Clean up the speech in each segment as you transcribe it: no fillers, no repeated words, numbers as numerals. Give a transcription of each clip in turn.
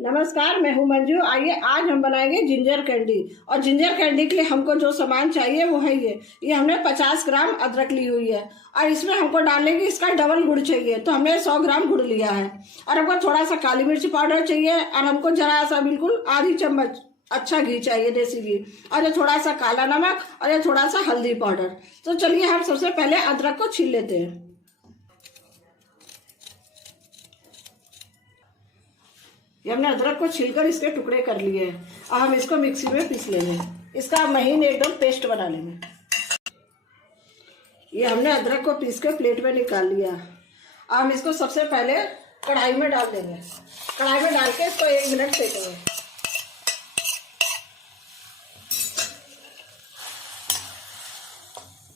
नमस्कार, मैं हूं मंजू। आइए आज हम बनाएंगे जिंजर कैंडी। और जिंजर कैंडी के लिए हमको जो सामान चाहिए वो है ये हमने 50 ग्राम अदरक ली हुई है और इसमें हमको डालने की इसका डबल गुड़ चाहिए, तो हमने 100 ग्राम गुड़ लिया है। और हमको थोड़ा सा काली मिर्च पाउडर चाहिए और हमको जरा सा बिल्कुल आधी चम्मच अच्छा घी चाहिए, देसी घी, और ये थोड़ा सा काला नमक और ये थोड़ा सा हल्दी पाउडर। तो चलिए हम सबसे पहले अदरक को छील लेते हैं। ये हमने अदरक को छीलकर इसके टुकड़े कर लिए हैं और हम इसको मिक्सी में पीस लेंगे। इसका महीन एकदम पेस्ट बना लेंगे। ये हमने अदरक को पीस के प्लेट में निकाल लिया। अब हम इसको सबसे पहले कढ़ाई में डाल देंगे। कढ़ाई में डाल के इसको 1 मिनट सेकेंगे।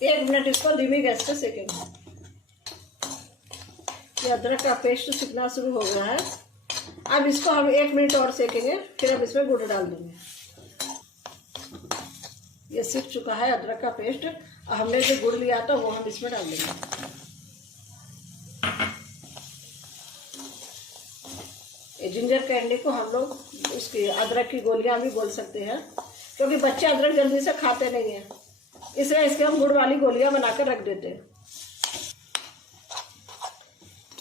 एक मिनट इसको धीमी गैस पे सेकेंगे। ये अदरक का पेस्ट सूखना शुरू हो गया है। अब इसको हम 1 मिनट और सेकेंगे, फिर हम इसमें गुड़ डाल देंगे। ये सीख चुका है अदरक का पेस्ट। और हमने जो गुड़ लिया था वो हम इसमें डाल देंगे। ये जिंजर कैंडी को हम लोग उसकी अदरक की गोलियां भी बोल सकते हैं, क्योंकि बच्चे अदरक जल्दी से खाते नहीं हैं, इसलिए इसके हम गुड़ वाली गोलियां बनाकर रख देते हैं।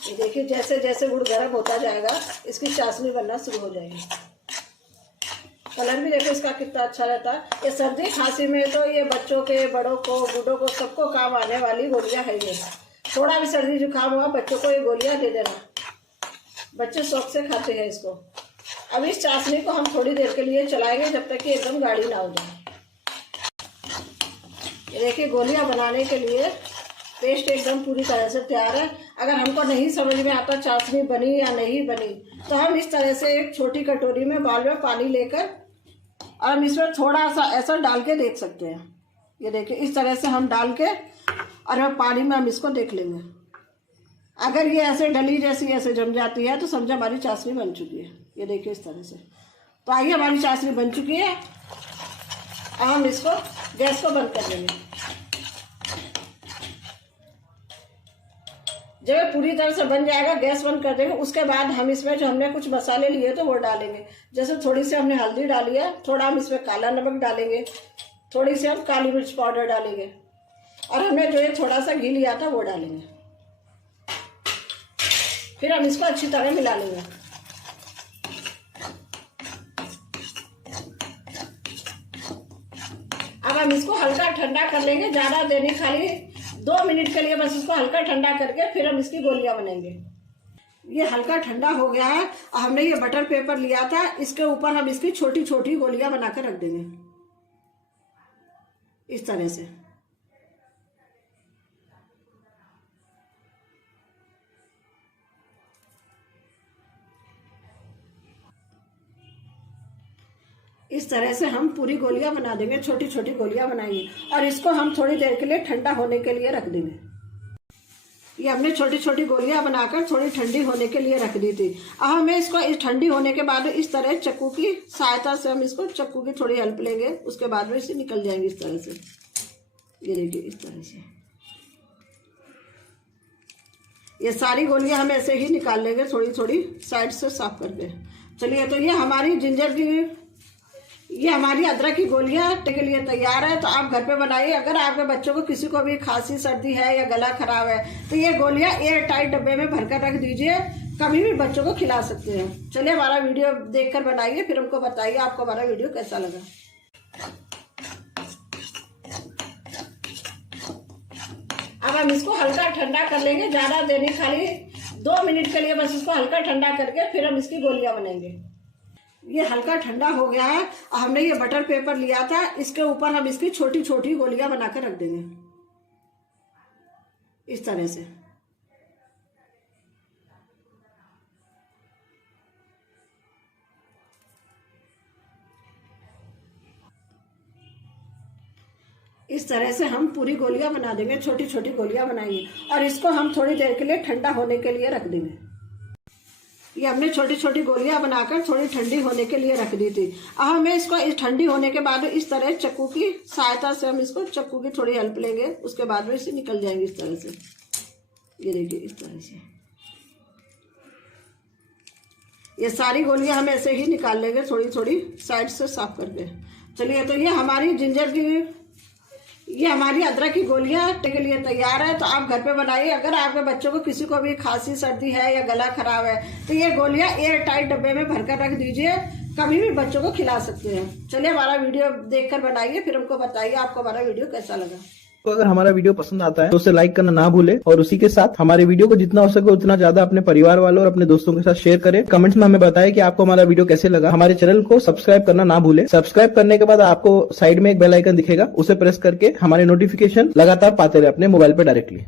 ये देखिए, जैसे जैसे गुड़ गर्म होता जाएगा इसकी चाशनी बनना शुरू हो जाएगी। कलर भी देखो इसका कितना अच्छा रहता है। ये सर्दी खांसी में तो ये बच्चों के, बड़ों को, बूढ़ों को सबको काम आने वाली गोलियां है ये। थोड़ा भी सर्दी जुकाम हुआ बच्चों को ये गोलियां दे देना, बच्चे शौक से खाते हैं इसको। अब इस चाशनी को हम थोड़ी देर के लिए चलाएंगे जब तक कि एकदम गाढ़ी ना हो जाए। ये देखिए, गोलियां बनाने के लिए पेस्ट एकदम पूरी तरह से तैयार है। अगर हमको नहीं समझ में आता चाशनी बनी या नहीं बनी, तो हम इस तरह से एक छोटी कटोरी में बाउल में पानी लेकर और हम इसमें थोड़ा सा ऐसा डाल के देख सकते हैं। ये देखिए, इस तरह से हम डाल के और हम पानी में हम इसको देख लेंगे। अगर ये ऐसे डली जैसी ऐसे जम जाती है तो समझो हमारी चाशनी बन चुकी है। ये देखिए इस तरह से। तो आइए, हमारी चाशनी बन चुकी है। अब हम इसको गैस को बंद कर देंगे। जब ये पूरी तरह से बन जाएगा गैस बंद कर देंगे। उसके बाद हम इसमें जो हमने कुछ मसाले लिए तो वो डालेंगे। जैसे थोड़ी सी हमने हल्दी डाली है, थोड़ा हम इसमें काला नमक डालेंगे, थोड़ी सी हम काली मिर्च पाउडर डालेंगे और हमने जो ये थोड़ा सा घी लिया था वो डालेंगे। फिर हम इसको अच्छी तरह मिला लेंगे। अब हम इसको हल्का ठंडा कर लेंगे, ज़्यादा देर नहीं, खाली 2 मिनट के लिए बस इसको हल्का ठंडा करके फिर हम इसकी गोलियां बनेंगे। ये हल्का ठंडा हो गया है और हमने ये बटर पेपर लिया था, इसके ऊपर हम इसकी छोटी छोटी गोलियां बनाकर रख देंगे इस तरह से। इस तरह से हम पूरी गोलियां बना देंगे, छोटी छोटी गोलियां बनाएंगे और इसको हम थोड़ी देर के लिए ठंडा होने के लिए रख देंगे। ये हमने छोटी छोटी गोलियां बनाकर थोड़ी ठंडी होने के लिए रख दी थी। अब हमें इसको इस ठंडी होने के बाद इस तरह चक्कू की सहायता से हम इसको चक्कू की थोड़ी हेल्प लेंगे, उसके बाद में इसे निकल जाएंगे इस तरह से। ये देखिए इस तरह से ये सारी गोलियां हम ऐसे ही निकाल लेंगे, थोड़ी थोड़ी साइड से साफ करके। चलिए, तो ये हमारी अदरक की गोलियां के लिए तैयार है। तो आप घर पे बनाइए। अगर आपके बच्चों को किसी को भी खांसी सर्दी है या गला खराब है तो ये गोलियां एयर टाइट डब्बे में भरकर रख दीजिए, कभी भी बच्चों को खिला सकते हैं। चलिए, हमारा वीडियो देखकर बनाइए, फिर हमको बताइए आपको हमारा वीडियो कैसा लगा। अब हम इसको हल्का ठंडा कर लेंगे, ज़्यादा देर नहीं, खाली 2 मिनट के लिए बस इसको हल्का ठंडा करके फिर हम इसकी गोलियां बनेंगे। ये हल्का ठंडा हो गया है और हमने ये बटर पेपर लिया था, इसके ऊपर हम इसकी छोटी छोटी गोलियां बनाकर रख देंगे इस तरह से। इस तरह से हम पूरी गोलियां बना देंगे, छोटी छोटी गोलियां बनाएंगे और इसको हम थोड़ी देर के लिए ठंडा होने के लिए रख देंगे। ये हमने छोटी छोटी गोलियां बनाकर थोड़ी ठंडी होने के लिए रख दी थी। अब हमें इसको इस ठंडी होने के बाद इस तरह चक्कू की सहायता से हम इसको चक्कू की थोड़ी हेल्प लेंगे, उसके बाद में इसे निकल जाएंगे इस तरह से। ये देखिए इस तरह से। ये सारी गोलियां हम ऐसे ही निकाल लेंगे थोड़ी थोड़ी साइड से साफ करके। चलिए, तो ये हमारी जिंजर की, ये हमारी अदरक की गोलियां के लिए तैयार है। तो आप घर पे बनाइए। अगर आपके बच्चों को किसी को भी खांसी सर्दी है या गला खराब है तो ये गोलियां एयर टाइट डब्बे में भरकर रख दीजिए, कभी भी बच्चों को खिला सकते हैं। चलिए, हमारा वीडियो देखकर बनाइए, फिर हमको बताइए आपको हमारा वीडियो कैसा लगा। तो अगर हमारा वीडियो पसंद आता है तो उसे लाइक करना ना भूले, और उसी के साथ हमारे वीडियो को जितना हो सके उतना ज्यादा अपने परिवार वालों और अपने दोस्तों के साथ शेयर करें। कमेंट्स में हमें बताएं कि आपको हमारा वीडियो कैसे लगा। हमारे चैनल को सब्सक्राइब करना ना भूले। सब्सक्राइब करने के बाद आपको साइड में एक बेल आइकन दिखेगा, उसे प्रेस करके हमारे नोटिफिकेशन लगातार पाते रहे अपने मोबाइल पे डायरेक्टली।